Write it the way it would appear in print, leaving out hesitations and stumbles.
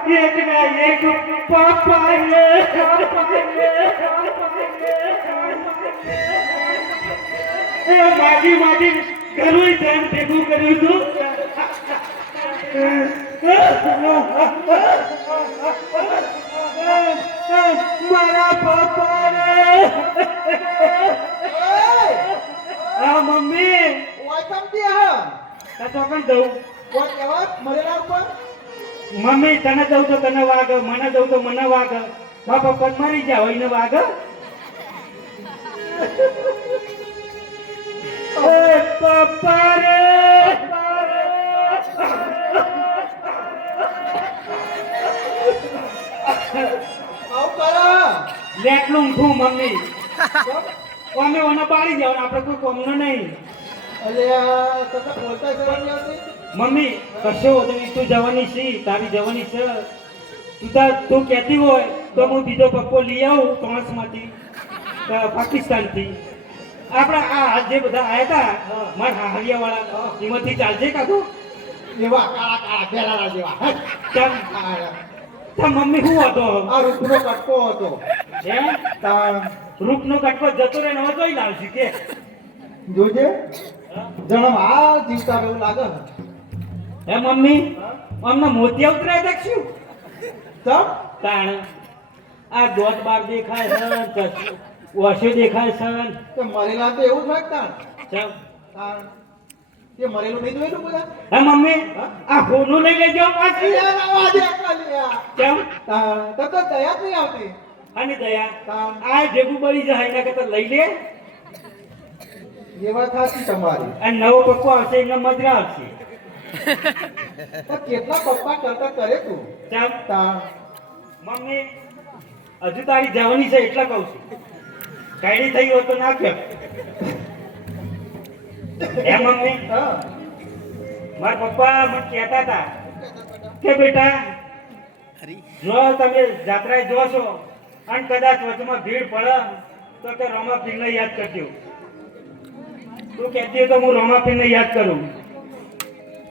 એક ના એક પપ્પા રે માગી માગી ઘરું ધ્યાન ભેગું કર્યું હતું મારા પપ્પા રે હા મમ્મી વાયકમ કે હા તો પણ દઉં કોઈ કહેવત મરેલા ઉપર મમ્મી તને દઉં તો તને વાગ મને દઉં તો મને વાગ મારા પપ્પા મરી જાવ એને વાગ પપ્પા રે આવ કરા લેટલું ઊંઘું મમ્મી અમે ઓને બાળી જાવ આપણે કોઈ કોમનો નહીં અલે આ તો બોલતા શરમ નહીં આવતી મમ્મી કશો નહીં તું જવાની છી તારી જવાની છે તું કહેતી હોય તો હું બીજો પપ્પો લઈ આવું કોણસમાંથી પાકિસ્તાનથી આપણા આ જે બધા આવ્યા હતા મારા હાહરિયા વાળા એમાંથી ચાલશે કાકો એવા કાળા કાળા બેલાના જેવા ચાલ તો મમ્મી શું હતો આ રૂપનો કટકો હતો એમ તાર રૂપનો કટકો જતો રહે ને હવે જોઈ લાવશે કે જોજે જણમ આ જીવતા એવું લાગે હે મમ્મી અમને મોતિયા ઉતરાય દેખશું ચમ તાણ આ દોત બાર દેખાય છે વોશો દેખાય છે તે મરેલા તો એવું જ હોય તાણ ચાલ તાણ તે મરેલું નહીં જોયેલું બધા હે મમ્મી આ હોનું લઈ લેજો પાછી યાર આવા દે કાલિયા કેમ તાણ તો દયા જ નહીં આવતી અને દયા તાણ આ ભેગું બળી જાય એના કરતા લઈ લે એ વાત સાચી તમારી અને નવો પપ્પો આવશે એમને મજરા આવશે તો કેટલા પપ્પા કરતા કરે તું ચાલ તાણ મમ્મી હજુ તારી જવાની છે એટલા કહું છું કાયડી થઈ હોય તો ના કે હે મમ્મી હા મારા પપ્પા મને કહેતા હતા કે બેટા જો તમે જાત્રાએ જો છો અને કદાચ વચમાં ભીડ પડે તો કે રોમાપીરને યાદ કરજો તું કહેતી હોય તો હું રોમાપીરને યાદ કરું